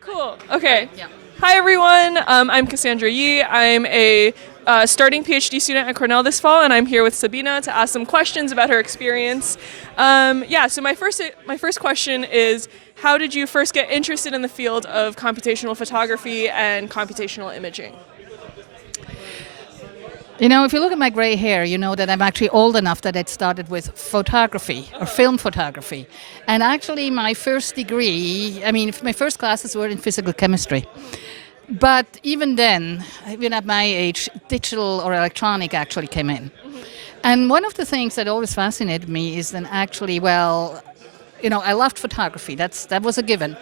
Cool. Okay. Yeah. Hi, everyone. I'm Cassandra Yee. I'm a starting PhD student at Cornell this fall, and I'm here with Sabine to ask some questions about her experience. So my first question is, how did you first get interested in the field of computational photography and computational imaging? You know, if you look at my gray hair, you know that I'm actually old enough that it started with photography or film photography. And actually, my first degree, my first classes were in physical chemistry. But even then, even at my age, digital or electronic actually came in. And one of the things that always fascinated me is then actually, I loved photography. That was a given.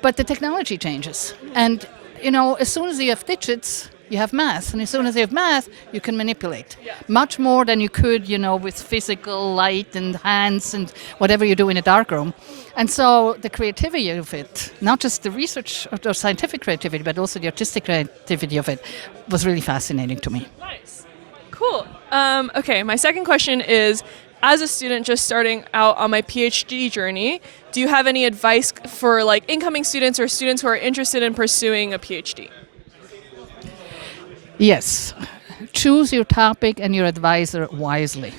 But the technology changes. And, as soon as you have digits, you have math. And as soon as you have math, you can manipulate. Yeah. Much more than you could, with physical light and hands and whatever you do in a darkroom. And so the creativity of it, not just the research or the scientific creativity, but also the artistic creativity of it, was really fascinating to me. Nice. Cool. Okay, my second question is, as a student just starting out on my PhD journey, do you have any advice for incoming students or students who are interested in pursuing a PhD? Yes. Choose your topic and your advisor wisely.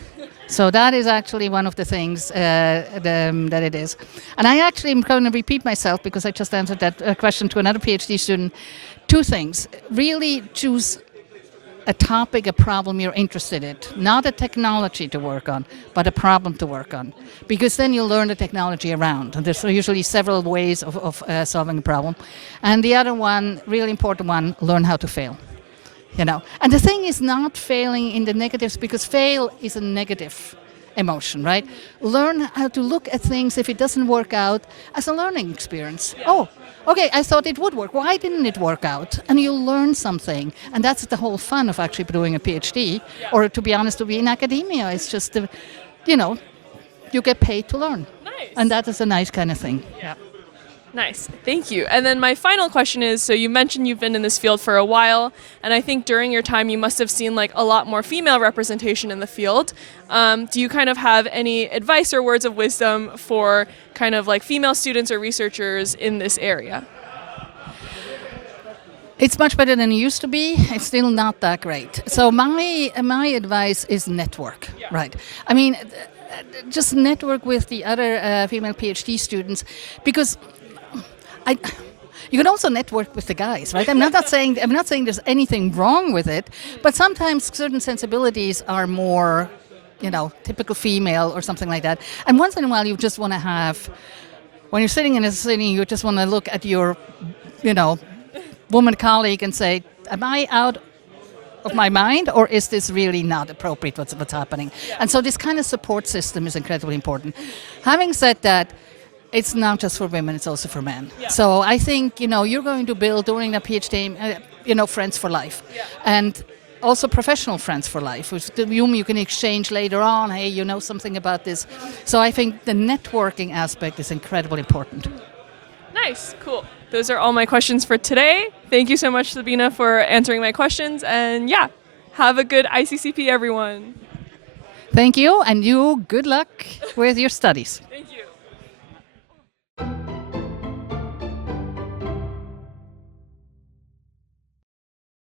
So that is actually one of the things that it is. And I actually am going to repeat myself because I just answered that question to another PhD student. Two things. Really choose a topic, a problem you're interested in. Not a technology to work on, but a problem to work on. Because then you'll learn the technology around. And there's usually several ways of solving a problem. And the other one, really important one, learn how to fail. And the thing is not failing in the negatives, because fail is a negative emotion, right? Learn how to look at things, if it doesn't work out, as a learning experience. Oh, okay, I thought it would work. Why didn't it work out? And you'll learn something. And that's the whole fun of actually doing a PhD, or to be honest, to be in academia. It's just, you get paid to learn. Nice. And that is a nice kind of thing. Yeah. Nice, thank you. And then my final question is, so you mentioned you've been in this field for a while, and I think during your time you must have seen a lot more female representation in the field. Do you kind of have any advice or words of wisdom for kind of female students or researchers in this area? It's much better than it used to be. It's still not that great. So my advice is network, right? Just network with the other female PhD students, because you can also network with the guys, right? I'm not saying there's anything wrong with it, but sometimes certain sensibilities are more, typical female or something like that. And once in a while, you just want to have, when you're sitting in a sitting, you just want to look at your, woman colleague and say, "Am I out of my mind, or is this really not appropriate? What's happening?" And so this kind of support system is incredibly important. Having said that, it's not just for women, it's also for men. Yeah. So I think, you're going to build during a PhD, friends for life. Yeah. And also professional friends for life, with whom you can exchange later on, hey, you know something about this. So I think the networking aspect is incredibly important. Nice, cool. Those are all my questions for today. Thank you so much, Sabine, for answering my questions. And have a good ICCP, everyone. Thank you, and you good luck with your studies. Thank you.